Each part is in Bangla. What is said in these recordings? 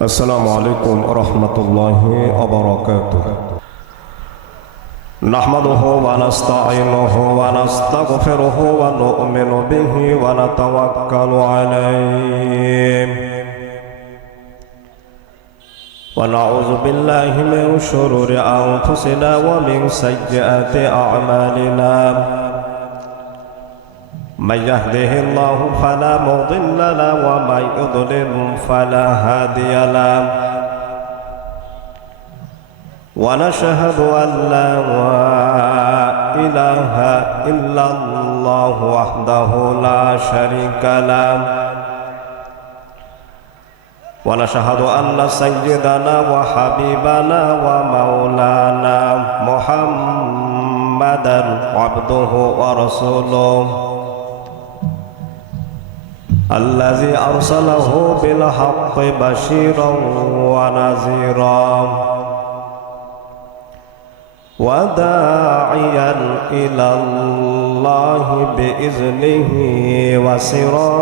السلام عليكم ورحمة الله وبركاته. نحمده ونستعينه ونستغفره ونؤمن به ونتوكل عليه ونعوذ بالله من شرور أنفسنا ومن سيئات أعمالنا. من يهده الله فلا مضل له ومن يضلل فلا هادي له. ونشهد أن لا إله إلا الله وحده لا شريك له. ونشهد أن سيدنا وحبيبنا ومولانا محمدا عبده ورسوله الذي أرسله بالحق بشيرا ونذيرا وداعيا إلى الله بإذنه وسراجا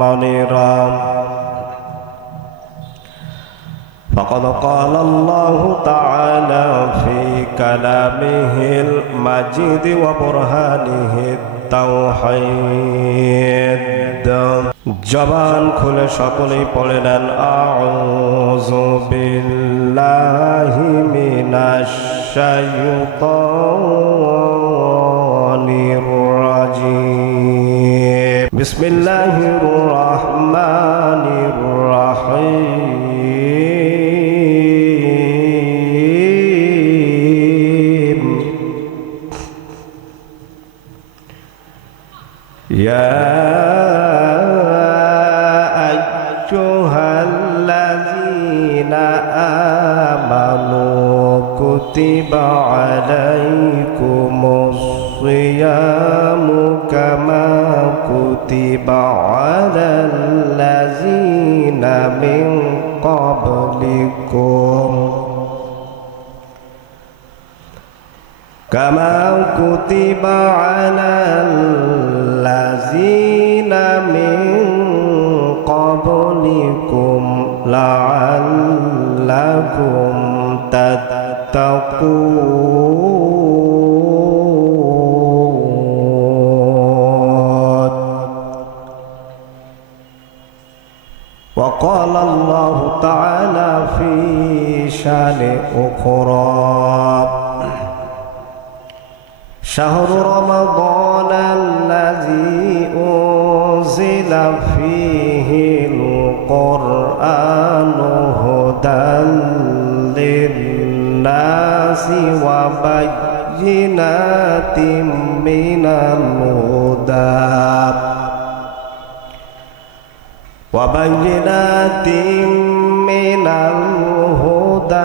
منيرا. فقد قال الله تعالى في كلامه المجيد وبرهانه التوحيد. জবান খুলে সকলেই পড়ে নেন আউযু বিল্লাহি মিনাশ শাইতানির রাজিম। বিসমিল্লাহির রহমানির রহিম। ইয়া كتب عليكم الصيام كما كتب على الذين من قبلكم كما كتب على الذين من قبلكم لعلكم تتقون. وقال الله تعالى في شان أخرى شهر رمضان الذي أنزل فيه القرآن هدى للناس وبينات من الهدى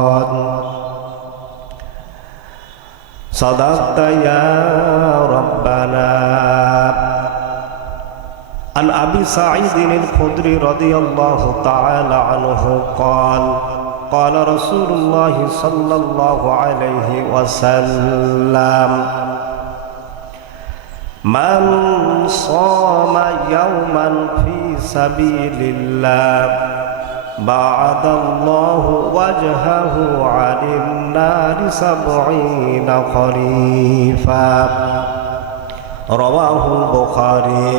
والفرقان. صدقت يا ربنا. عن أبي سعيد الخدري رضي الله تعالى عنه قال قال رسول الله صلى الله عليه وسلم من صام يوما في سبيل الله بعد الله وجهه عن النار 70 خريفا. رواه البخاري.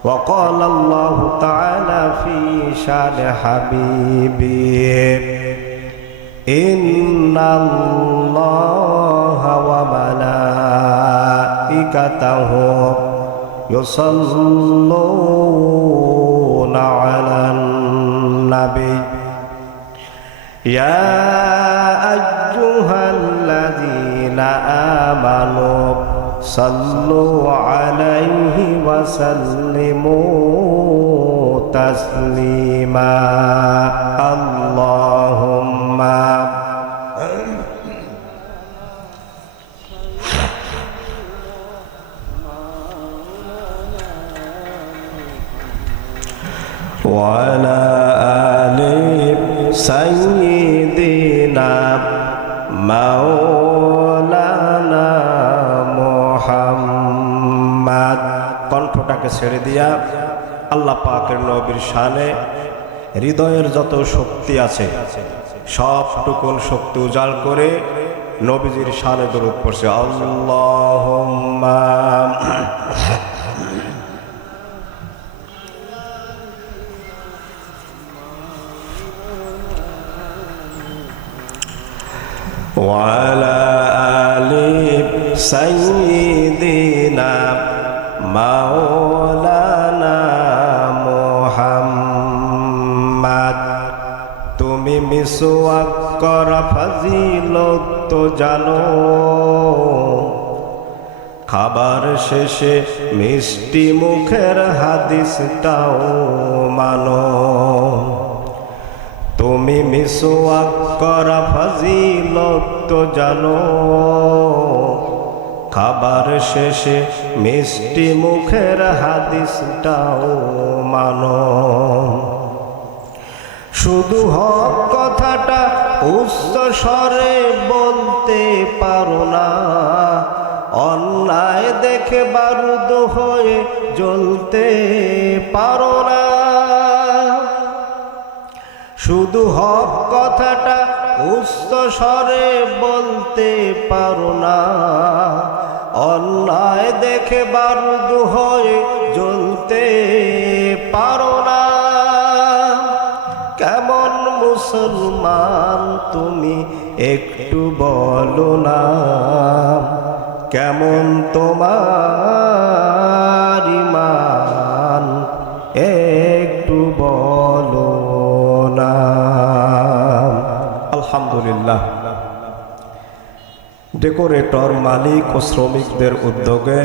وقال الله تعالى في شان حبيبه إن الله وملائكته يصلون على النبي يا أيها الذين آمنوا صلوا عليه وسلموا تسليما. اللهم وعلى آل সাইয়্যিদিনা মাওলানা মুহাম্মদ। কণ্ঠটাকে ছেড়ে দিয়া আল্লাহ পাকের নবীর শানে হৃদয়ের যত শক্তি আছে সবটুকুন শক্তি উজাড় করে নবীজির শানে দরুদ পড়ছে। আল্লাহুম্মা ওয়ালা আলি সাইয়্যিদিনা মাওলানা মুহাম্মদ। তুমি মিসওয়াক করা ফাজিলত তো জানো, খাবার শেষে মিষ্টি মুখের হাদিসটাও মানো। তুমি মিসওয়াক করা ফাজিলত তো জানো, খাবার শেষে মিষ্টি মুখের হাদিসটাও মানো। শুধু হক কথাটা উচ্চ স্বরে বলতে পারো না, অন্যায় দেখে বারুদ হয়ে জ্বলতে পারো না। শুধু হক কথাটা উচ্চ স্বরে বলতে পারো না, অন্যায় দেখে বারুদ হয়ে জ্বলতে পারো না। কেমন মুসলমান তুমি একটু বলো না, কেমন তোমার ঈমান একটু বলো না। আলহামদুলিল্লাহ, ডেকোরেটর মালিক ও শ্রমিকদের উদ্যোগে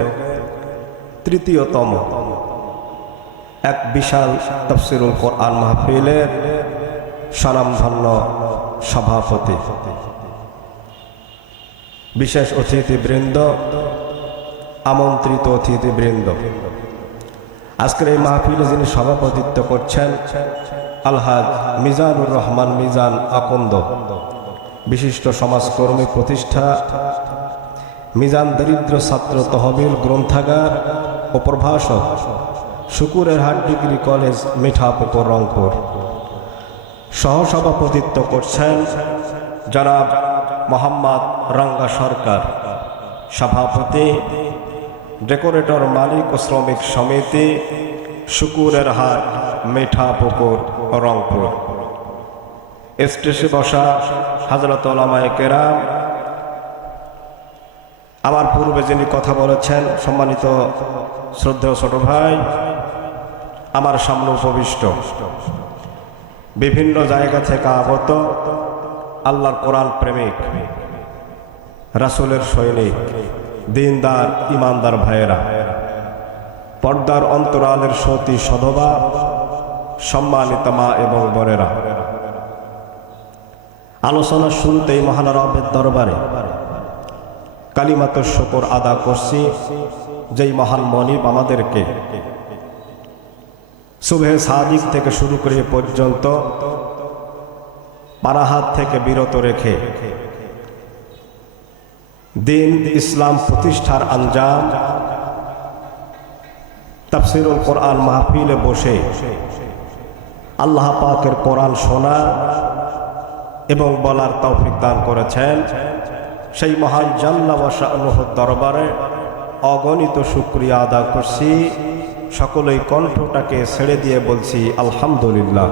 তৃতীয়তম এক বিশাল তাফসীরুল কোরআন মাহফিলের স্বনামধন্য সভাপতি, বিশেষ অতিথিবৃন্দ, আমন্ত্রিত অতিথিবৃন্দ, আজকের এই মাহফিলে যিনি সভাপতিত্ব করছেন আলহাজ মিজানুর রহমান মিজান আকন্দ, বিশিষ্ট সমাজকর্মী, প্রতিষ্ঠা মিজান দরিদ্র ছাত্র তহবিল গ্রন্থাগার ও প্রভাষক, শুকুরের হাট ডিগ্রি কলেজ, মিঠাপুকুর, রংপুর। সহসভাপতিত্ব করছেন জনাব মোহাম্মদ রাঙ্গা সরকার, সভাপতি ডেকোরেটর মালিক ও শ্রমিক সমিতি, শুকুরের হাট, মিঠাপুকুর, রংপুর। স্টেজে বসা হযরত উলামায়ে কেরাম, আমার পূর্বে যিনি কথা বলেছেন সম্মানিত শ্রদ্ধেয় ছোট ভাই, আমার সামনে উপবিষ্ট বিভিন্ন জায়গা থেকে আগত আল্লাহর কোরআন প্রেমিক, রাসূলের সৈনিক, দিনদার ইমানদার ভাইয়েরা, পর্দার অন্তরালের সতী সধবা, সম্মানিত মা এবং বোনেরা, আলোচনার শুরুতেই মহান রবের দরবারে কালিমাতুশ শুকর আদা করছি, যেই মহান মনিব আমাদেরকে সুবহে সাদিক থেকে শুরু করে পর্যন্ত পানাহাত থেকে বিরত রেখে দিন ইসলাম প্রতিষ্ঠার আঞ্জাম তাফসীরুল কোরআন মাহফিলে বসে আল্লাহ পাকের কোরআন শোনা এবং বলার তৌফিক দান করেছেন, সেই মহান জাল্লা ওয়া শানুহুর দরবারে অগণিত শুকরিয়া আদা করছি। সকলেই কণ্ঠটাকে ছেড়ে দিয়ে বলছি আলহামদুলিল্লাহ।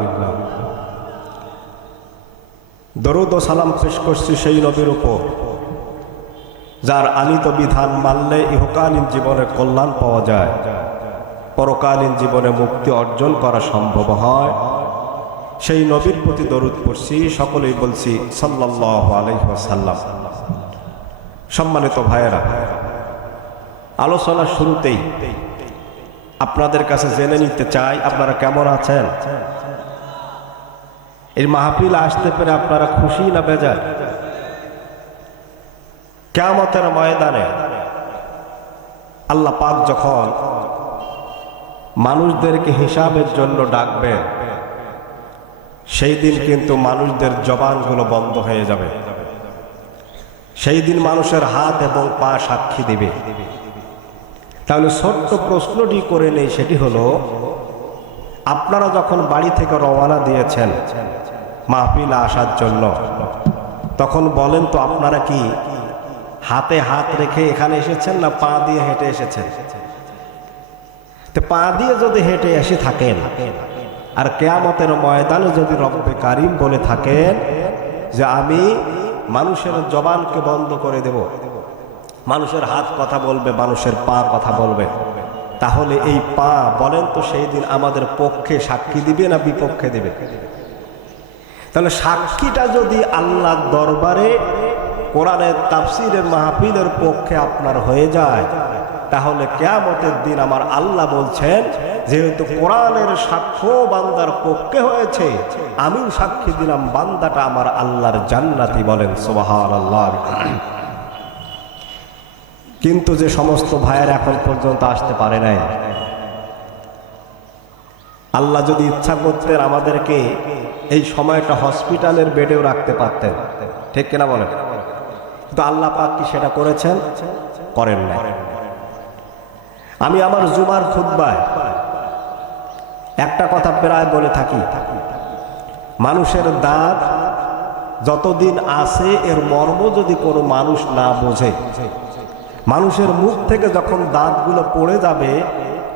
দরুদ ও সালাম পেশ করছি সেই নবীর উপর যার আনিত বিধান মানলে ইহকালীন জীবনে কল্যাণ পাওয়া যায়, পরকালীন জীবনে মুক্তি অর্জন করা সম্ভব হয়। সেই নবীর প্রতি দরুদ পড়ছি, সকলেই বলছি সাল্লাল্লাহু আলাইহি ওয়াসাল্লাম। সম্মানিত ভাইয়েরা, আলোচনার শুরুতেই আপনাদের কাছে জেনে নিতে চাই আপনারা কেমন আছেন। এই মাহফিল আসতে পেরে আপনারা খুশি না বেজার? কিয়ামতের ময়দানে আল্লাহ পাক যখন মানুষদেরকে হিসাবের জন্য ডাকবেন, সেই দিন কিন্তু মানুষদের জবানগুলো বন্ধ হয়ে যাবে। সেই দিন মানুষের হাত এবং পা সাক্ষী দিবে। তাহলে ছোট্ট প্রশ্নটি করে নেই, সেটি হলো, আপনারা যখন বাড়ি থেকে রওনা দিয়েছেন মাহফিলে আসার জন্য, তখন বলেন তো আপনারা কি হাতে হাত রেখে এখানে এসেছেন না পা দিয়ে হেঁটে এসেছেন? তো পা দিয়ে যদি হেঁটে এসে থাকেন আর কিয়ামতের ময়দানে যদি রব্বে কারিম বলে থাকেন যে আমি মানুষের জবানকে বন্ধ করে দেব, মানুষের হাত কথা বলবে, মানুষের পা কথা বলবে, তাহলে এই পা বলেন তো সেই দিন আমাদের পক্ষে সাক্ষী দিবে না বিপক্ষে দিবে? তাহলে সাক্ষীটা যদি আল্লাহর দরবারে কোরআনের তাফসীরের মাহফিলের পক্ষে আপনার হয়ে যায়, তাহলে কিয়ামতের দিন আমার আল্লাহ বলছেন, যেহেতু কোরআনের সাক্ষ্য বান্দার পক্ষে হয়েছে, আমিও সাক্ষী দিলাম বান্দাটা আমার আল্লাহর জান্নাতি। বলেন সুবহানাল্লাহ। কিন্তু যে সমস্ত ভাইয়ের এখন পর্যন্ত আসতে পারে নাই, আল্লাহ যদি ইচ্ছা করতেন আমাদেরকে এই সময়টা হসপিটালের বেডেও রাখতে পারতেন, ঠিক কিনা বলেন? কিন্তু আল্লাহ পাক কি সেটা করেছেন? করেন না। আমি আমার জুমার খুতবায় একটা কথা প্রায় বলে থাকি, মানুষের দাঁত যতদিন আছে এর মর্ম যদি কোনো মানুষ না বোঝে, মানুষের মুখ থেকে যখন দাঁতগুলো পড়ে যাবে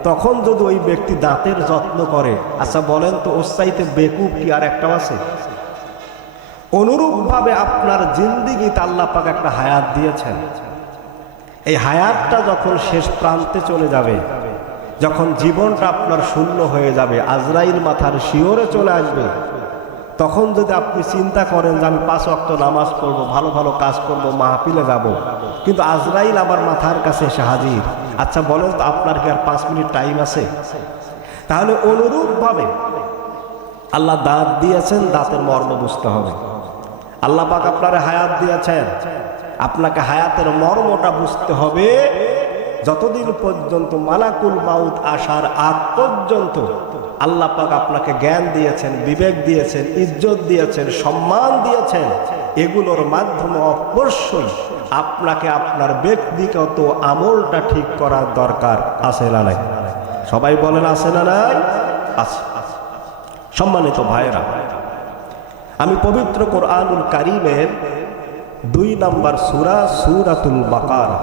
তখন যদি ওই ব্যক্তি দাঁতের যত্ন করে, আচ্ছা বলেন তো ওর চাইতে বেকুব কি আর একটা আছে? অনুরূপভাবে আপনার জিন্দেগিতে আল্লাহ পাক একটা হায়াত দিয়েছেন। এই হায়াতটা যখন শেষ প্রান্তে চলে যাবে, যখন জীবনটা আপনার শূন্য হয়ে যাবে, আজরাইল মাথার শিওরে চলে আসবে, তখন যদি আপনি চিন্তা করেন যে আমি 5 ওয়াক্ত নামাজ পড়বো, ভালো ভালো কাজ করবো, মাহফিলে যাব, কিন্তু আজরাইল আমার মাথার কাছে এসে হাজির, আচ্ছা বলেন তো আপনার কি আর 5 মিনিট টাইম আছে? তাহলে অনুরূপভাবে আল্লাহ দাঁত দিয়েছেন, দাঁতের মর্ম বুঝতে হবে। আল্লাহ পাক আপনারে হায়াত দিয়েছেন, আপনাকে হায়াতের মর্মটা বুঝতে হবে। যতদিন পর্যন্ত মালাকুল মাউত আসার আগ পর্যন্ত আল্লাহ পাক আপনাকে জ্ঞান দিয়েছেন, বিবেক দিয়েছেন, ইজ্জত দিয়েছেন, সম্মান দিয়েছেন, এগুলোর মাধ্যমে অবশ্যই আপনাকে আপনার ব্যক্তিগত আমলটা ঠিক করার দরকার আছে না নাই? সবাই বলেন আছে না নাই? আছে। সম্মানিত ভাইরা, আমি পবিত্র কোরআনুল কারীমের 2 নম্বর সূরা সূরাতুল বাকারা,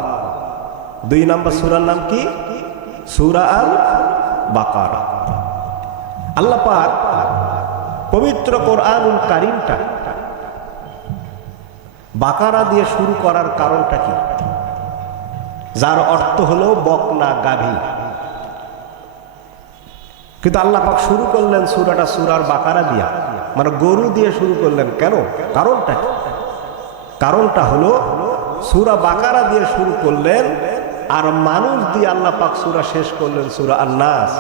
2 নম্বর সূরার নাম কি? সূরা আল বাকারা। আল্লাহ পাক পবিত্র কোরআনুল কারীমটা বাকারা দিয়ে শুরু করার কারণটা কি? যার অর্থ হলো বকনা গাভী। কিন্তু আল্লাহ পাক শুরু করলেন সূরাটা সূরার বাকারা দিয়া, মানে গরু দিয়ে শুরু করলেন কেন? কারণটা কি? কারণটা হলো সূরা বাকারা দিয়ে শুরু করলেন আর মানুষ দিয়ে আল্লাহ পাক সূরা শেষ করলেন সূরা আন-নাস।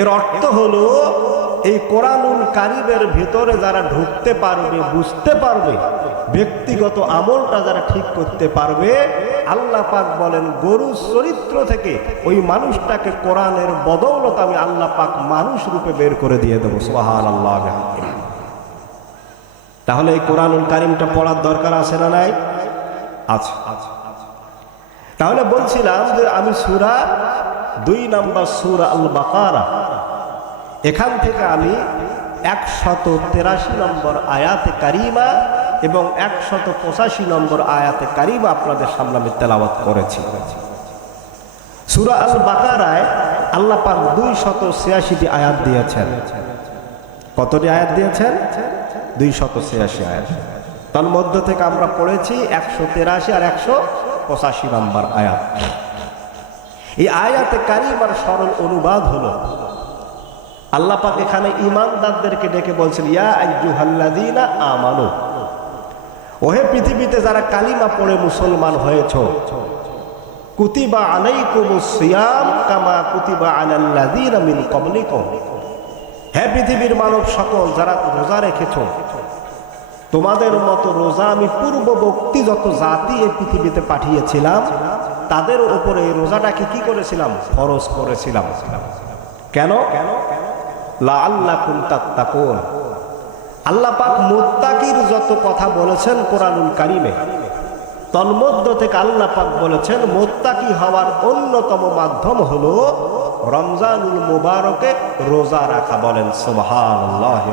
এর অর্থ হলো এই কোরআনুল কারীমের ভিতরে যারা ঢুকতে পারবে, বুঝতে পারবে, ব্যক্তিগত আমলটা যারা ঠিক করতে পারবে, আল্লাহ পাক বলেন গরুর চরিত্র থেকে ওই মানুষটাকে কোরআনের বদৌলত আমি আল্লাহ পাক মানুষ রূপে বের করে দিয়ে দেবো। সুবহানাল্লাহ। তাহলে এই কোরআনুল কারীমটা পড়ার দরকার আছে না নাই? আছে। তাহলে বলছিলাম যে আমি সূরা 2 নম্বর সূরা আল বাকারা, এখান থেকে আমি 183 নম্বর আয়াতে কারিমা এবং 185 নম্বর আয়াতে কারিমা আপনাদের সামনে আমি তেলাওয়াত করেছি। সূরা আল বাকারায় আল্লাহ পাক 286টি আয়াত দিয়েছেন। কতটি আয়াত দিয়েছেন? 286 আয়াত। তার মধ্য থেকে আমরা পড়েছি 183 আর 185 নম্বর আয়াত। এই আয়াতে কারিমার সরল অনুবাদ হলো, আল্লাহ পাক এখানে ঈমানদারদেরকে ডেকে বলছেন, ইয়া আইয়ুহাল্লাযীনা আমানু, ওহে পৃথিবীতে যারা কালিমা পড়ে মুসলমান হয়েছো, কুতিবা আলাইকুমুস সিয়াম কামা কুতিবা আলাল্লাযীনা মিন ক্বাবলিকুম, হে পৃথিবীর মানব সকল যারা রোজা রেখেছো, তোমাদের মতো রোজা আমি পূর্ববর্তী যত জাতি এই পৃথিবীতে পাঠিয়েছিলাম তাদের উপরে এই রোজাটাকে কি করেছিলাম? ফরজ করেছিলাম। কেন? লাআল্লাকুম তাত্তাকুন, আল্লাহ পাক মুত্তাকির যত কথা বলেছেন কোরআনুল কারিমে, তন্মধ্য থেকে আল্লাহ পাক বলেছেন মুত্তাকি হওয়ার অন্যতম মাধ্যম হলো রমজানুল মুবারকে রোজা রাখা। বলেন সুবহানাল্লাহ।